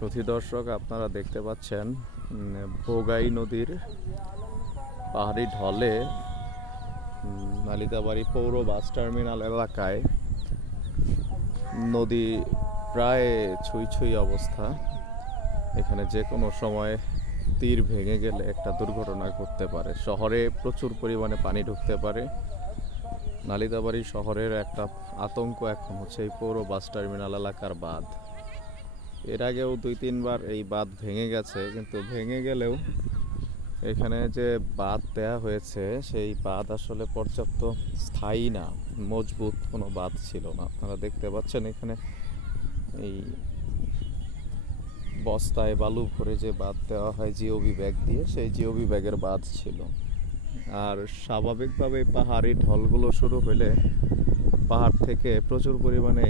সুধী দর্শক, আপনারা দেখতে পাচ্ছেন ভোগাই নদীর পাহাড়ি ঢলে নালিতাবাড়ি পৌর বাস টার্মিনাল এলাকায় নদী প্রায় ছুঁই ছুঁই অবস্থা। এখানে যে কোনো সময় তীর ভেঙে গেলে একটা দুর্ঘটনা ঘটতে পারে। শহরে প্রচুর পরিমাণে পানি ঢুকতে পারে। নালিতাবাড়ি শহরের একটা আতঙ্ক এখন হচ্ছে এই পৌর বাস টার্মিনাল এলাকার বাঁধ। এর আগেও 2-3 বার এই বাঁধ ভেঙে গেছে, কিন্তু ভেঙে গেলেও এখানে যে বাঁধ দেয়া হয়েছে সেই বাঁধ আসলে পর্যাপ্ত স্থায়ী না, মজবুত কোনো বাঁধ ছিল না। আপনারা দেখতে পাচ্ছেন এখানে এই বস্তায় বালু ভরে যে বাঁধ দেওয়া হয় জিওবি ব্যাগ দিয়ে, সেই জিওবি ব্যাগের বাঁধ ছিল। আর স্বাভাবিকভাবে পাহাড়ি ঢলগুলো শুরু হলে পাহাড় থেকে প্রচুর পরিমাণে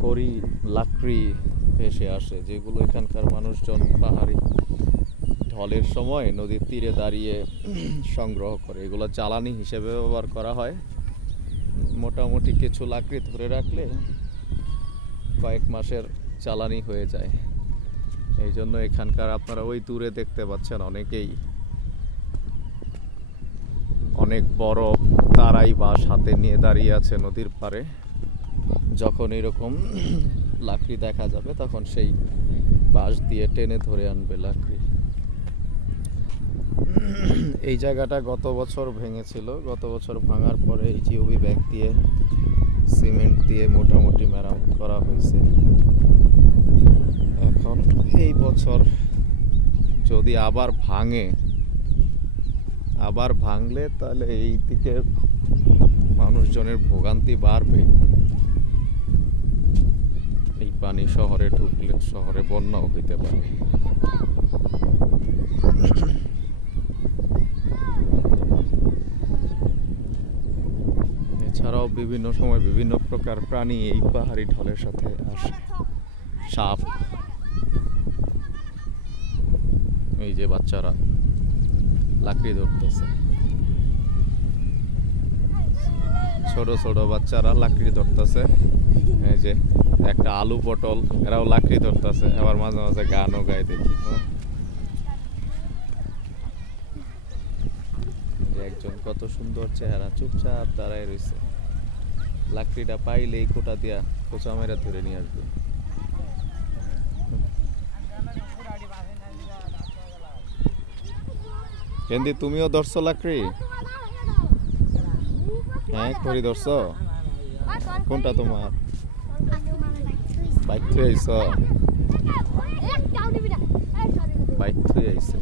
খড়ি লাকড়ি ভেসে আসে, যেগুলো এখানকার মানুষজন পাহাড়ি ঢলের সময় নদীর তীরে দাঁড়িয়ে সংগ্রহ করে। এগুলো জ্বালানি হিসেবে ব্যবহার করা হয়। মোটামুটি কিছু লাকড়ি ধরে রাখলে কয়েক মাসের জ্বালানি হয়ে যায়। এই জন্য এখানকার আপনারা ওই দূরে দেখতে পাচ্ছেন অনেকেই অনেক বড় তারাই বাঁশ হাতে নিয়ে দাঁড়িয়ে আছে নদীর পাড়ে। যখন এরকম লাকড়ি দেখা যাবে তখন সেই বাঁশ দিয়ে টেনে ধরে আনবে লাকড়ি। এই জায়গাটা গত বছর ভেঙেছিল। গত বছর ভাঙার পরে এই জিওবি ব্যাগ দিয়ে সিমেন্ট দিয়ে মোটামুটি মেরামত করা হয়েছে। এখন এই বছর যদি আবার ভাঙলে তাহলে এই দিকে মানুষজনের ভোগান্তি বাড়বে। এই পানি শহরে ঢুকলে শহরে বন্যাও হইতে পারে। এছাড়াও বিভিন্ন সময় বিভিন্ন প্রকার প্রাণী এই পাহাড়ি ঢলের সাথে আসে। সাপ, এই যে বাচ্চারা লাকড়ি ধরতেছে, ছোট ছোট বাচ্চারা লাকড়ি ধরতেছে। এই যে একটা আলু পটল, এরাও লাকড়ি ধরতেছে, আবার মাঝে মাঝে গানও গায় দেখি। একজন কত সুন্দর চেহারা, চুপচাপ দাঁড়ায় রয়েছে। লাকড়িটা পাইলেই কোটা দিয়া খোঁচা মেরা ধরে নিয়ে আসবে। কেন্দি, তুমিও ধরছো লাকড়ি? হ্যাঁ, খড়ি ধরছো? কোনটা তোমার? বাইক থুয়ে আইছো? বাইক থুয়ে আইছে।